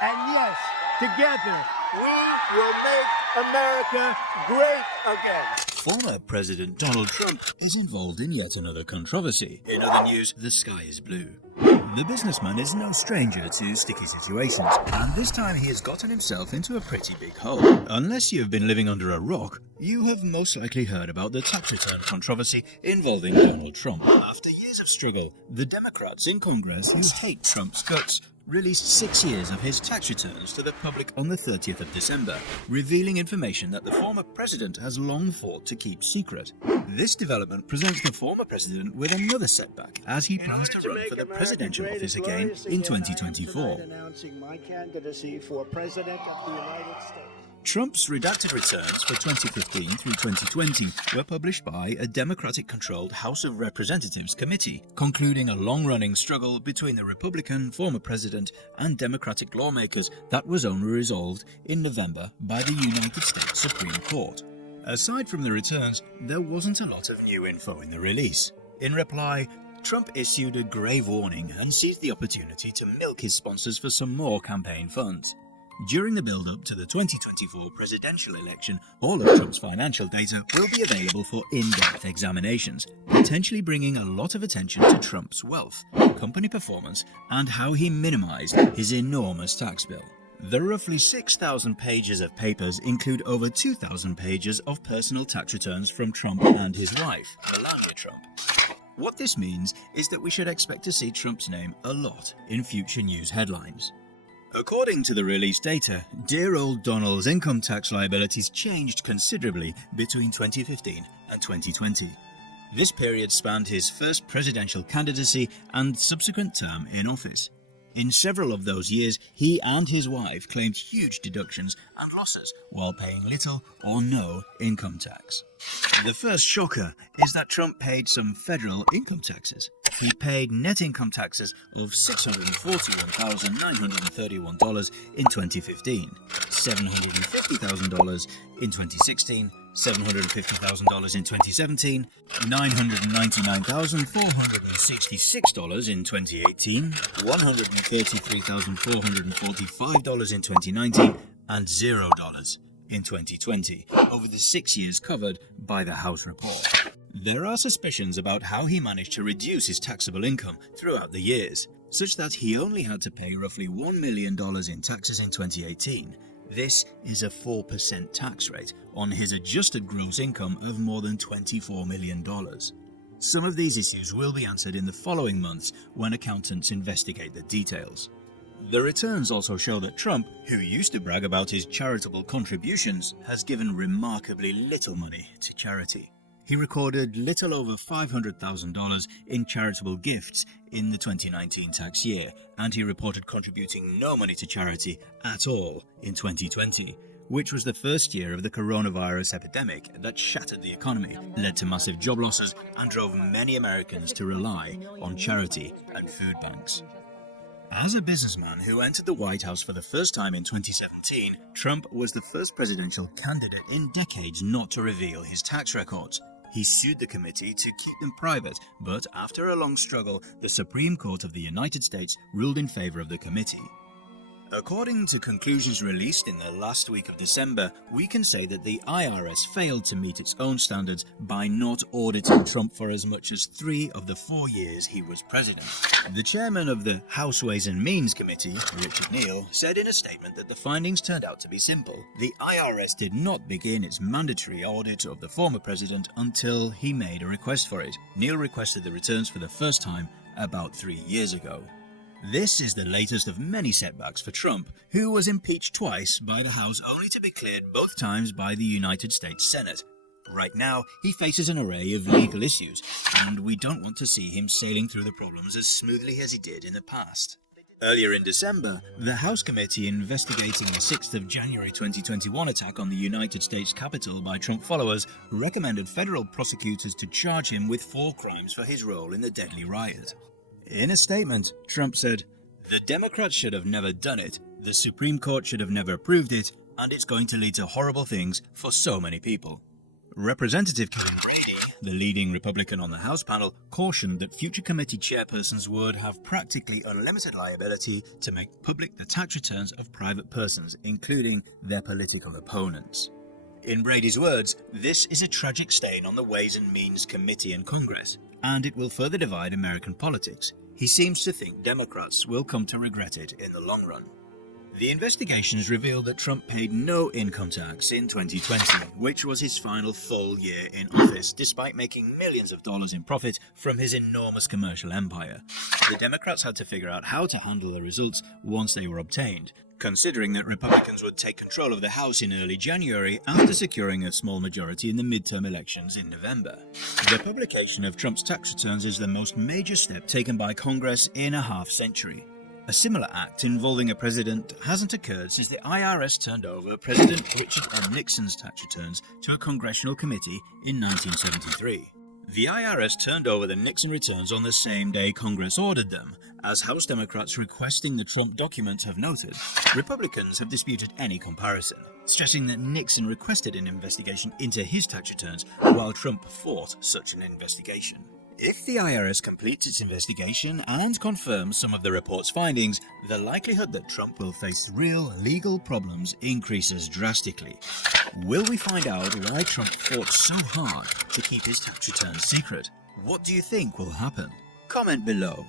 And yes, together, we will make America great again. Former President Donald Trump is involved in yet another controversy. In other news, the sky is blue. The businessman is no stranger to sticky situations, and this time he has gotten himself into a pretty big hole. Unless you have been living under a rock, you have most likely heard about the tax return controversy involving Donald Trump. After years of struggle, the Democrats in Congress who hate Trump's guts released 6 years of his tax returns to the public on the 30th of December, revealing information that the former president has long fought to keep secret. This development presents the former president with another setback as he plans to run for the presidential office again in 2024. Announcing my candidacy for president of the United States. Trump's redacted returns for 2015 through 2020 were published by a Democratic-controlled House of Representatives committee, concluding a long-running struggle between the Republican former president and Democratic lawmakers that was only resolved in November by the United States Supreme Court. Aside from the returns, there wasn't a lot of new info in the release. In reply, Trump issued a grave warning and seized the opportunity to milk his sponsors for some more campaign funds. During the build-up to the 2024 presidential election, all of Trump's financial data will be available for in-depth examinations, potentially bringing a lot of attention to Trump's wealth, company performance, and how he minimized his enormous tax bill. The roughly 6,000 pages of papers include over 2,000 pages of personal tax returns from Trump and his wife, Melania Trump. What this means is that we should expect to see Trump's name a lot in future news headlines. According to the released data, dear old Donald's income tax liabilities changed considerably between 2015 and 2020. This period spanned his first presidential candidacy and subsequent term in office. In several of those years, he and his wife claimed huge deductions and losses while paying little or no income tax. The first shocker is that Trump paid some federal income taxes. He paid net income taxes of $641,931 in 2015, $750,000 in 2016, $750,000 in 2017, $999,466 in 2018, $133,445 in 2019, and $0 in 2020, over the 6 years covered by the House report. There are suspicions about how he managed to reduce his taxable income throughout the years, such that he only had to pay roughly $1 million in taxes in 2018. This is a 4% tax rate on his adjusted gross income of more than $24 million. Some of these issues will be answered in the following months when accountants investigate the details. The returns also show that Trump, who used to brag about his charitable contributions, has given remarkably little money to charity. He recorded little over $500,000 in charitable gifts in the 2019 tax year, and he reported contributing no money to charity at all in 2020, which was the first year of the coronavirus epidemic that shattered the economy, led to massive job losses, and drove many Americans to rely on charity and food banks. As a businessman who entered the White House for the first time in 2017, Trump was the first presidential candidate in decades not to reveal his tax records. He sued the committee to keep them private, but after a long struggle, the Supreme Court of the United States ruled in favor of the committee. According to conclusions released in the last week of December, we can say that the IRS failed to meet its own standards by not auditing Trump for as much as 3 of the 4 years he was president. The chairman of the House Ways and Means Committee, Richard Neal, said in a statement that the findings turned out to be simple. The IRS did not begin its mandatory audit of the former president until he made a request for it. Neal requested the returns for the first time about 3 years ago. This is the latest of many setbacks for Trump, who was impeached twice by the House only to be cleared both times by the United States Senate. Right now, he faces an array of legal issues, and we don't want to see him sailing through the problems as smoothly as he did in the past. Earlier in December, the House committee investigating the 6th of January 2021 attack on the United States Capitol by Trump followers recommended federal prosecutors to charge him with 4 crimes for his role in the deadly riot. In a statement, Trump said, "The Democrats should have never done it, the Supreme Court should have never approved it, and it's going to lead to horrible things for so many people." Representative Kevin Brady, the leading Republican on the House panel, cautioned that future committee chairpersons would have practically unlimited liability to make public the tax returns of private persons, including their political opponents. In Brady's words, this is a tragic stain on the Ways and Means Committee and Congress, and it will further divide American politics. He seems to think Democrats will come to regret it in the long run. The investigations revealed that Trump paid no income tax in 2020, which was his final full year in office, despite making millions of dollars in profit from his enormous commercial empire. The Democrats had to figure out how to handle the results once they were obtained, considering that Republicans would take control of the House in early January after securing a small majority in the midterm elections in November. The publication of Trump's tax returns is the most major step taken by Congress in a half-century. A similar act involving a president hasn't occurred since the IRS turned over President Richard M. Nixon's tax returns to a congressional committee in 1973. The IRS turned over the Nixon returns on the same day Congress ordered them, as House Democrats requesting the Trump documents have noted. Republicans have disputed any comparison, stressing that Nixon requested an investigation into his tax returns while Trump fought such an investigation. If the IRS completes its investigation and confirms some of the report's findings, the likelihood that Trump will face real legal problems increases drastically. Will we find out why Trump fought so hard to keep his tax returns secret? What do you think will happen? Comment below.